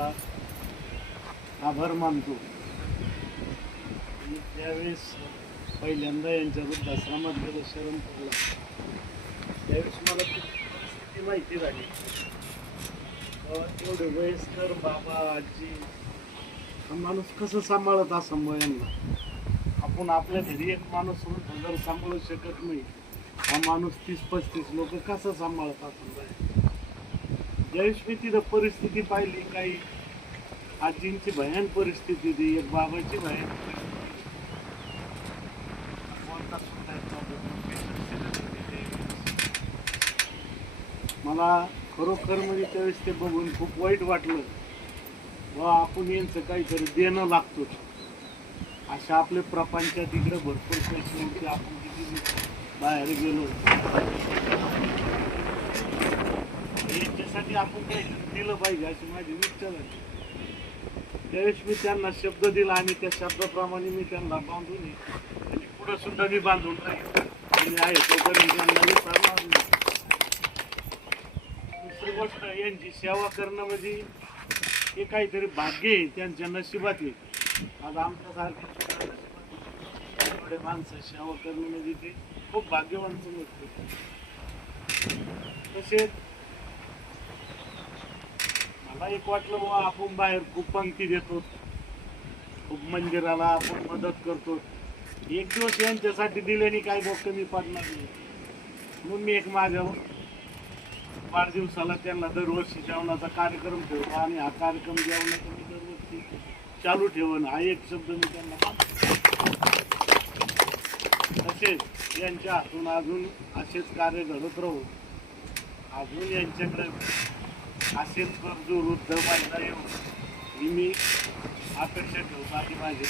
पहिल्यांदा आभार मानतो. त्यावेळेस पहिल्यांदा यांच्या वृद्धाश्रमात गेलो शरण पडला त्यावेळेस मला ती माहिती झाली. एवढे वयस्कर बाबा आजी हा माणूस कसं सांभाळत असं मग यांना? आपण आपल्या घरी एक माणूस म्हणून जर सांभाळू शकत नाही. हा माणूस तीस पस्तीस लोक कसं सांभाळत असं ज्यावेळेस मी तिथं परिस्थिती पाहिली काही आजींची भयान परिस्थिती होती एक बाबाची भयान परिस्थिती. मला खरोखर म्हणजे त्यावेळेस ते बघून खूप वाईट वाटलं. व आपण यांचं काहीतरी देणं लागतो अशा आपले प्रपंचात इकडे भरपूर पैसे होते आपण किती बाहेर गेलो. यांच्यासाठी आपण काही दिलं पाहिजे अशी माझी इच्छा झाली. त्यावेळेस मी त्यांना शब्द दिला आणि त्या शब्दाप्रमाणे मी त्यांना बांधून आणि पुढं सुद्धा मी बांधून राहील आणि आहे तोपर्यंत त्यांना विसरणार नाही दुसरी गोष्ट यांची सेवा करणं म्हणजे हे काहीतरी भाग्य आहे त्यांच्या नशिबात आहे. आज आमच्यासारखे एवढे माणसं सेवा करणं म्हणजे ते खूप भाग्यवान समजते तसेच एक वाटलं बुवा आपण बाहेर खूप पंक्ती देतो. खूप मंदिराला आपण मदत करतो. एक दिवस यांच्यासाठी दिल्याने काही बघ कमी पडणार नाही. म्हणून मी एक माझ्या वाढदिवसाला त्यांना दरवर्षी जेवणाचा कार्यक्रम ठेवतो आणि हा कार्यक्रम जेवणाचा मी दरवर्षी चालू ठेवण हा एक शब्द मी त्यांना तसेच यांच्या हातून अजून असेच कार्य घडत राहू. अजून यांच्याकडे असेच गरजू वृद्ध महिला येऊ मी अपेक्षा ठेवतो आणि माझे